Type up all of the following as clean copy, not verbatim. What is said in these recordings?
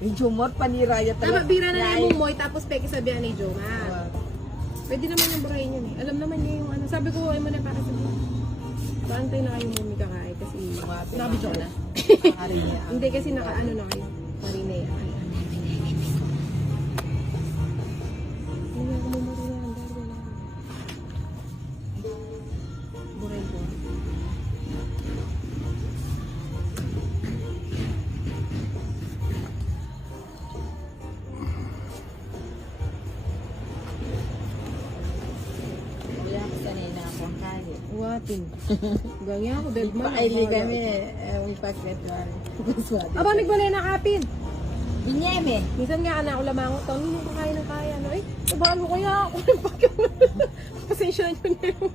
Yung Jomar, paniraya Tama, talaga. bira na yung Moy, tapos peki sabihan ni Jomar. Pwede naman yung burahin yun eh. Alam naman niya yung ano. Sabi ko, ay mo na para sabihin. Paantay na kayong mumi kakain kasi nakabidyo ka na. Hindi kasi naka-ano na kayo. Marina yan. Hindi ako mamarina. Burahin ko. Kaya ako sanay na ako ang kaya. Wating. Gangya ako, deadman. Paili kami may pagkatuan. Aba, nagbalay na kapin. Binyeme. Minsan nga anak ko lamang ako, hindi ko kaya ng kaya. No? Eh, sabahan mo kaya ako. Pasensya nyo na yun.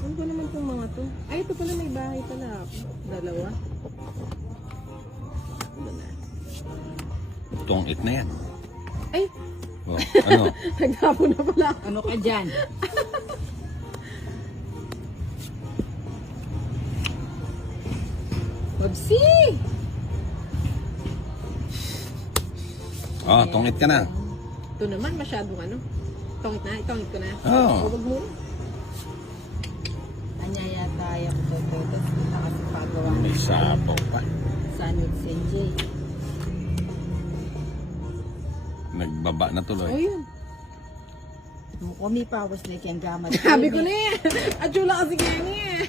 Ano ba naman itong mga to? Ay, ito pala may bahay pala. Dalawa. Ano na? Itong it na yan. Ay, Oh, ano? naghapo na pala. Ano ka dyan? Babsi! Oh, itong it ka na. Ito naman, masyadong ano. Itongit na, itongit ko na. Oo. Huwag mo. Anyaya tayo ko to. Tapos kita kasi pagawa May sabaw pa. Sanit Senji. Nagbaba na Oh, tuloy. yun. Kumi pa was like yung gamat. Sabi ko na eh. Achula kasi Kenny eh.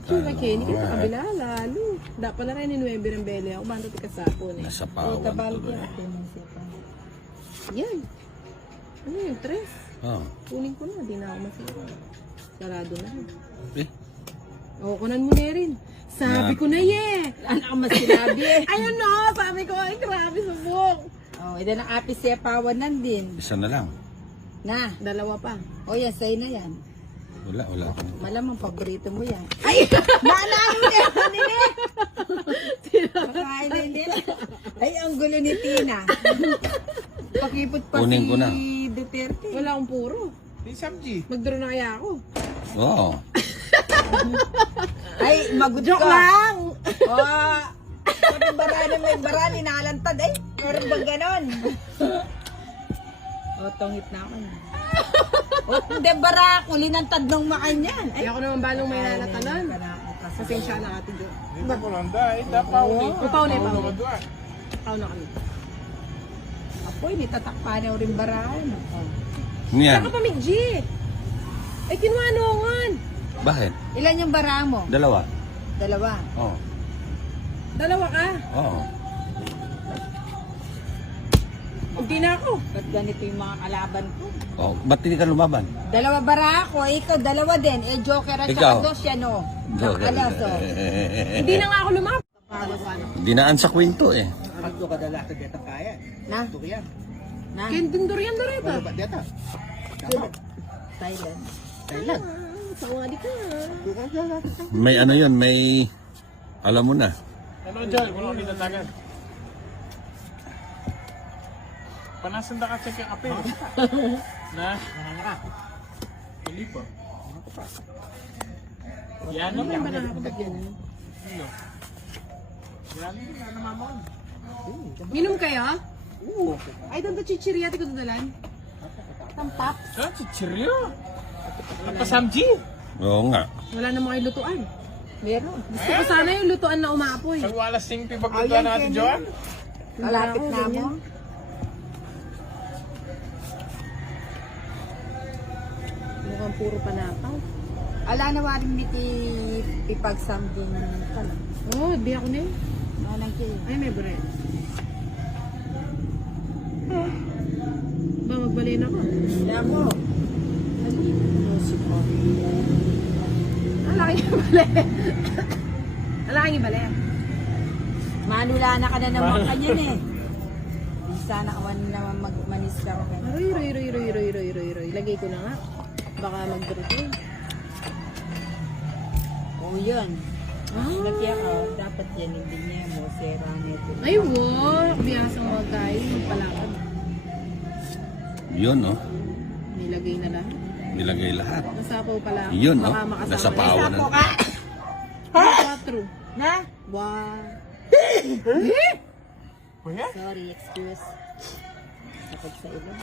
Achula Kenny, kasi kabila lalo. Dapat pala rin ni Nuebe ng Bele ako. Banda tika sapon eh. Nasa Ito pawan balde tuloy. ako man siya pa. Yan. Ano yun? Tres. Oh. Kunin ko na. Di na ako masira. Sarado na. Eh, O, kunan mo na rin. Sabi ko na ye. Ano ka masinabi eh. Ayun no. Sabi ko, ay grabe subok. Oh, ito na apis siya pawan nandin. isa na lang. Na. Dalawa pa. O yan, sa'yo na yan. Wala. Malamang paborito mo yan. Ay! Maanahin mo yan! Nini! Pakain na hindi. Ay, ang gulo ni Tina. Pakipot pa Kunin ko na. si Duterte. Wala akong puro. Magduro na kaya ako. Oo. Ay, magot Joke ka. lang! Oh, parang barani, may barani nakalantad. Ay, meron bang ganon? O, tongit na ako. O, hindi, bara, kulinantad ng makanyan. Ay, Ay, ako naman balong may nalatanan. kasi Pasensya na ate Jo. Hindi ko lang dahil dapat Upaw na ipaw. Upaw na kami. apoy, nitatakpan na rin baraan. Oh. Yan. Saka pa Migji. Ay, kinuha noongan. Bakit? Ilan yung bara mo? Dalawa. Dalawa. Oo. Dalawa ka. Oo. Hindi na ako. Ba't ganito yung mga kalaban ko? Oh, ba't hindi ka lumaban? Dalawa bara ako, ikaw dalawa din. Eh, joker at Ikaw? saka dos yan, no? Nakalas, oh. Hindi na nga ako lumapit. Dinaan sa kwento eh. Ito ka lalaki dito kaya. Na? Ito kaya. Na? Kendun durian doreta. Ba dito? Thailand. Thailand. Sawa di ka. May ano yun, may... Alam mo na. Ano dyan? Kung hindi tatagan. Panasan da ka check yung kape. Na? Nananga ka. Hindi po. Yan Ano ang ba nakakapagyan? Yan ang namamakon. Minom kayo? Oo. Ay, doon chichiriyati ko doon. Tampap. Ah, chichiryo. Nagpasamji. Oo nga. Wala namang kayo lutuan. Meron. Gusto ko sana yung lutuan na umaapoy. Pag wala singpi paglutuan natin, Joan. Malapit na mo. Mukhang puro panapaw. Ala na waring biti ipagsambing ka na. Oh, di ako na yun. Manang kayo. Ay, may bread. Ba, magbalay na ako. Wala mo. Musik mo. Ang laki yung balay. Ang laki yung balay. Malula na ka na naman kanyan eh. Di sana ka man naman magmanis ka o kaya. Roy. Lagay ko na nga. Baka mag-drop. Oo yun. Ah. Lagyan ka, dapat yan hindi niya mo, sera nito. Ay, wow. Biyasang mga kain. Palakad. Yun, oh. Nilagay na lang. Nilagay lahat. Nasapaw pala. Yun, oh. Baka makasama. Nasapawan na. Sapo ka! true. Na? Wow. Kuya? Sorry, excuse. Sakit sa ilong.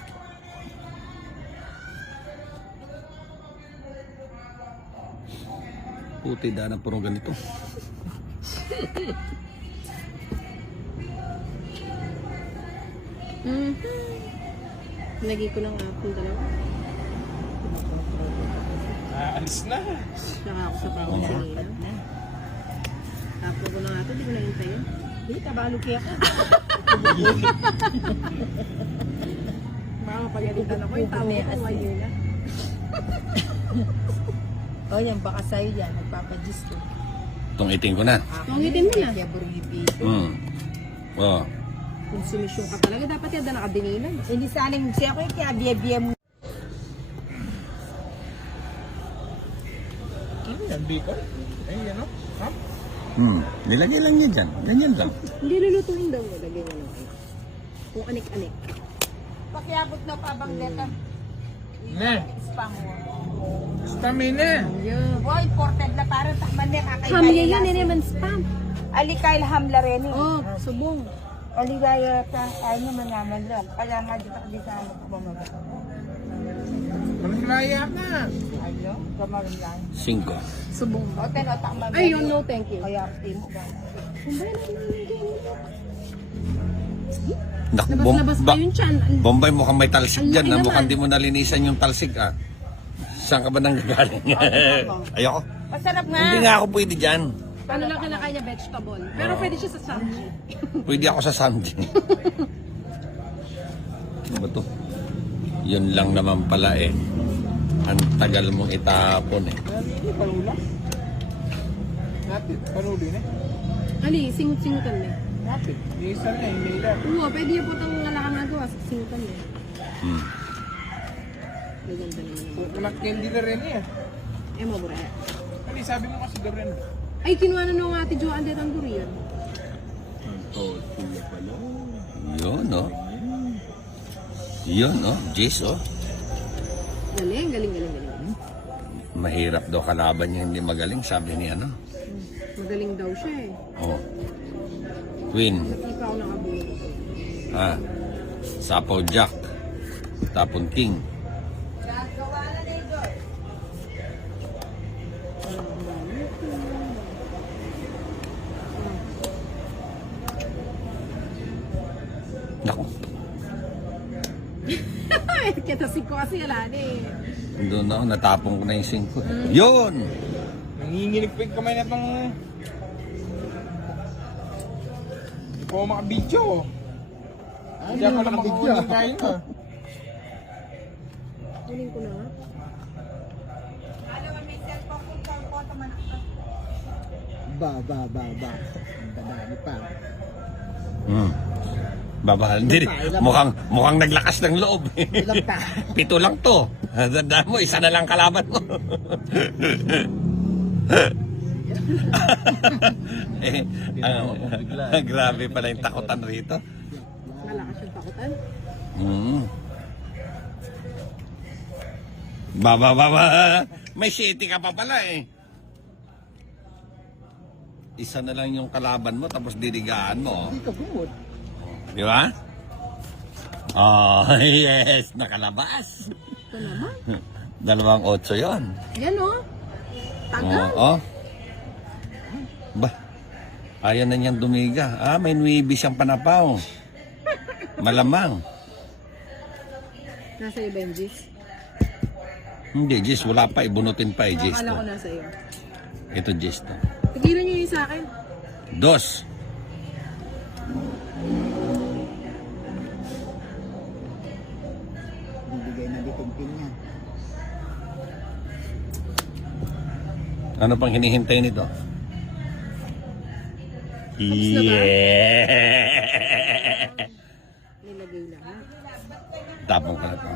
Puti daan ang puro ganito. Lagay ko ng apple dalawa. Alis na. Saka ako sa bawang sinilang. Apple ko na nga ito, di ko nahintayin. Hindi, kabalo kaya ka. Baka pagalitan ako, yung tao ko, ayun na. O yan, baka sa'yo yan. Magpapadis ko. Itong iting ko na. Tungitin mo na. Kaya buripi. Oh. Konsumisyon ka talaga. Dapat yan na nakadinilan. Hindi sa aling siya ko yung kaya biya-biya mo. Yan, bacon. Ay, ano? Ha? Nilagay lang niya dyan. Ganyan lang. Hindi lulutuin daw. Lagay mo lang. Kung anik-anik. Pakiabot na pa bang leta. Ne. Spam mo. Stamina. Yeah. Boy, imported na parang takman niya kakaiba. Hamya yan, hindi naman spam. Alikay hamla rin eh. Oh, subong. Aligaya ka, ayaw naman naman lang. Kaya nga dito di sa ano bumaba. Malaya ka. Ano? Kamarin lang. 5. Subong. O, teno, takman. Ay, yun, no, thank you. Kaya, mo ba? Labas-labas pa yun tiyan. Bombay mukhang may talsik Ang dyan. laki Mukhang naman. di mo nalinisan yung talsik ah. Saan ka ba nang gagaling? Ayoko. Masarap nga. Hindi nga ako pwede dyan. Ano lang kinakain niya, vegetable. Pero pwede siya sa samji. Pwede ako sa samji. Ano ba to? Yun lang naman pala eh. Ang tagal mong itapon eh. Hindi, panula. Natin, panuli na. Ali, singut-singutan na. Natin. Isa na, hindi lang. Oo, pwede yung putang ngalakan na gawa. Singutan na. Hmm. Maganda naman yung Kukulat candy na rin eh. mabura. Kasi sabi mo kasi the brand. Ay, kinuha na nung ate Joanne de Tandurian. Yun oh. Yun oh. Jis oh. Galing. Mahirap daw kalaban niya hindi magaling. Sabi ni ano. Magaling daw siya eh. Oh. Queen. Hindi pa ako nakabulo. Ah. Sapaw Jack. Tapon King. Naku. Kita si ko kasi wala na eh. Doon ako. Natapon ko na yung 5. Yun! Nanginginig pa yung kamay na itong... Hindi po ako makabidyo. Hindi ako lang makahuli kain ka. Kunin ko na nga. Alam mo, may cellphone ko, photo man ako. Ba. Ang dadami pa. Babahal din. Mukhang naglakas ng loob. Ilang pa? 7 lang to. Tandaan mo, isa na lang kalaban mo. Grabe pala yung takutan rito. Malakas yung takutan. Baba. May 7 ka pa pala eh. Isa na lang yung kalaban mo tapos diligaan mo. Hindi ka bumod. Di ba? Oh, yes. Nakalabas. Ito naman. 2-8 yun. Yan o. Tagal. Oh. Ba? Ayaw na niyang dumiga. Ah, may 9 siyang panapaw. Malamang. Nasa iyo ba yung Gis? Hindi, Jis. Wala pa. Ibunutin pa eh, Jis. Akala ko To. nasa iyo. Ito, Jis. To. Tigilan niyo yung sa akin. 2. Bibigay na ditingting niya. Ano pang hinihintay nito? na ba? Yeah! Nilagay lahat. Tapong ka na to.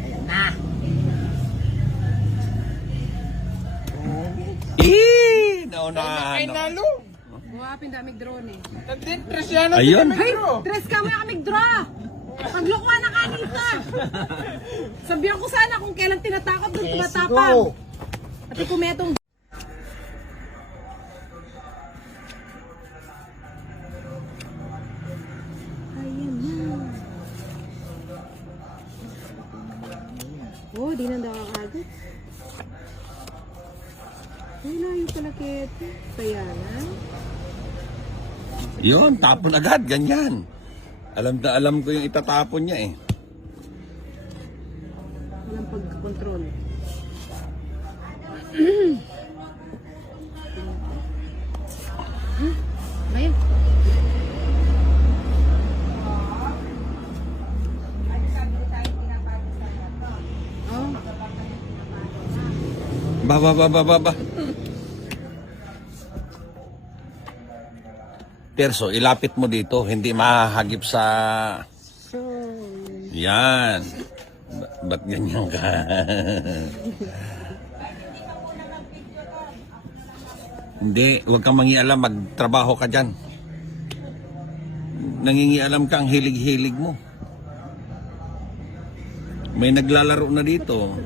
Ayan na. Naunahan. Ay, ako. nalo. Buhapin daming drone eh. Tandin, Trisyano. Ayun. Ay! Tres ka mo yung kamig draw! Paglokohan na kanita! Sabihan ko sana kung kailan tinatakot doon tumatapang. Go! Pati kumetong. Ayan na. Oh, di na nakakagat. Ay, layo pala Kete. Kaya na. Yun, tapon agad, ganyan. Alam na alam ko yung itatapon niya eh. Walang pagkakontrol. Ayan. Oh, Ba. Terso, ilapit mo dito, hindi mahagip sa... Yan. Ba't ganyan ka? Hindi, huwag kang mangialam, magtrabaho ka dyan. Nangingialam ka ang hilig-hilig mo. May naglalaro na dito.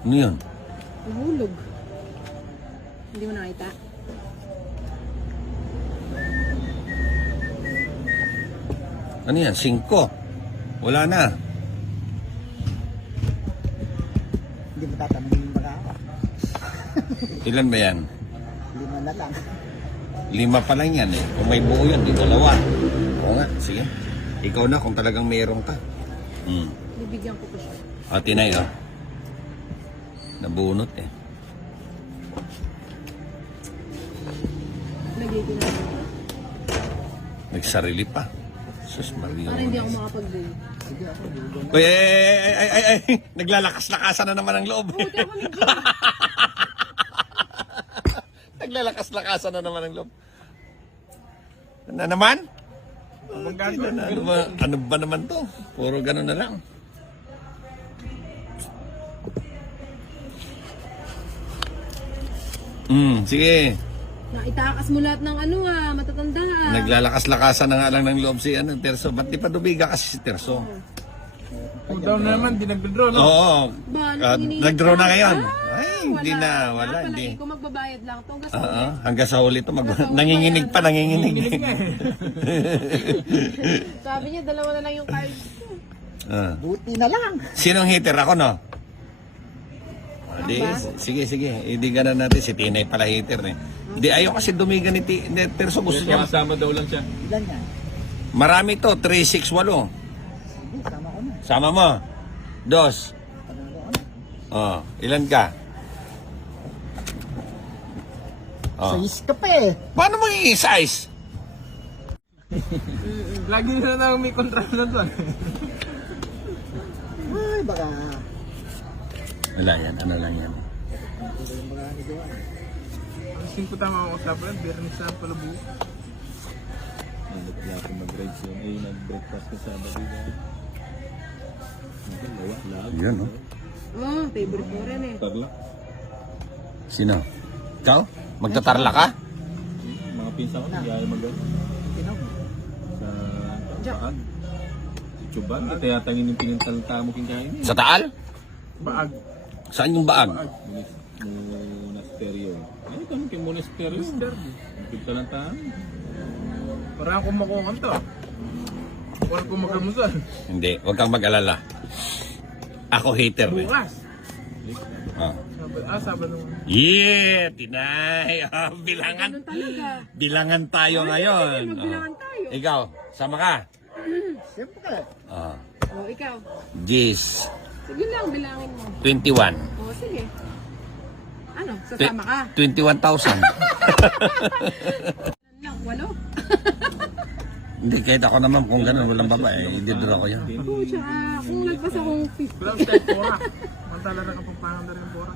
Ano yun? nahulog. Hindi mo nakita. Ano yan? 5. Wala na. Hindi mo tatanungin yung baka. Ilan ba yan? 5 na lang. 5 pa lang yan eh. Kung may buo yan, di 2. Oo nga, sige. Ikaw na kung talagang mayroon ka. Bibigyan ko po siya. Tinay oh. Nabunot eh. Nag-ibig na ako. Nagsarili pa. Sus Maria. Para hindi ako makapag-bake. Sige ako, dudong. Ay. Naglalakas-lakasan na naman ang loob. Naglalakas-lakasan na naman ang loob. Na naman? Ano ba naman to? Puro ganun na lang. Sige. Naitakas mo lahat ng matatanda. Naglalakas-lakasan na nga lang ng loob si Terso. Ba't di pa dumiga kasi si Terso? Kung daw na naman, di nag-draw, no? Oo. Ba, Nag-draw na ngayon. Ay, hindi na. Wala Wala, pala, hindi. Kung magbabayad lang to, hanggang sa Oo. ulit. Hanggang sa huli to. Nanginginig pa, nanginginig. Sabi niya, 2 na lang yung cards ko. Buti na lang. Sinong hitter? Ako, no? Di, sige. Hindi ganun natin. Si Tinay pala hitter eh. Hindi, ayaw kasi dumiga ni Terso. Gusto niya. Kasama daw lang siya. Ilan yan? Marami to. 3, 6, 8. Sige, sama ko na. Sama mo. 2. Panalo ko na. Ilan ka? Sais ka pa eh. Paano magiging size? Lagi na lang may kontrata na doon. Ay, baka. Wala yan. Ano lang yan. Ito yung baka ni Joan. Ang singko tama ako sa plan, Bernie sa Palabu. Kaya ako mag-rides yun. Nag-breakfast ko sa Babiga. Yun, no? Oh, favorite mo rin eh. Tarla. Sino? Ikaw? Magtatarla ka? Mga pinsa ko, nagyaya mag-ano. Tinaw mo. Sa Baag. Si Chuban, ito yata yung pinintalta mo kinkain eh. Sa Taal? Baag. Saan yung baag? Monasteryo. Ay, ito yung kay Monasteryo. Pagpita lang tayo. Parang akong makuha to. Wala kong magamusan. Hindi. Huwag kang mag-alala. Ako hater eh. Bukas. Ah. Sabado naman. Yeah! Tinay! Bilangan. Ganun talaga. Bilangan tayo ngayon. magbilangan tayo. Ikaw, sama ka? Siyempre. Oh, ikaw. 10, Sige lang, bilangin mo. 21. Oh, sige. Ano, sasama ka? 21,000. Lang, 8. Hindi, kahit ako naman kung gano'n, walang babae, i-draw ko yan. Ako, tsaka kung lagpas akong 50. Pero ang type pora. Mantala na kapag pangang na rin pora.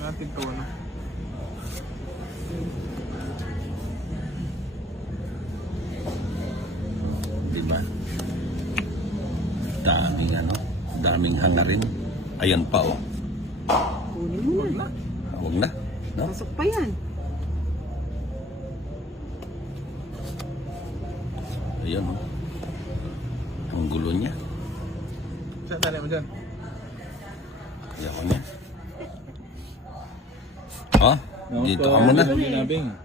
Ang ating to, ano? Diba? Daming daming hangarin. Ayan pa oh. Kunin mo na. Huwag na. No? Pasok pa yan. Ayan oh. Ang gulo niya. Saan tali mo dyan? Ayoko na. Oh, dito ka muna.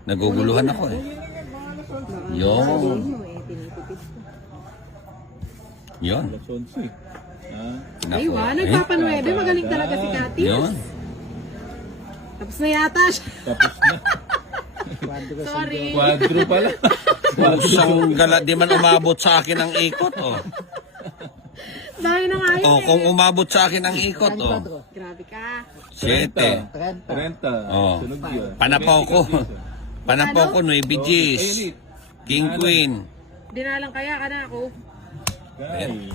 Naguguluhan ako eh. Yun. Mo eh, tinitipid ko. Yun. Sonsi. Ah, Ay, wa, nagpapanuwebe. Magaling talaga si Katis. Yun. Tapos na yata siya. tapos na. Sorry. Quadro pala. Pusang gala, di man umabot sa akin ang ikot, oh. Dahil na nga yun Oh, eh. kung umabot sa akin ang ikot, oh. Grabe ka. 7. 30. Oh. Sunog yun. Panapaw ko. Panapaw ko, 9 Gs. King Queen. Dinalang kaya ka na ako. Guys.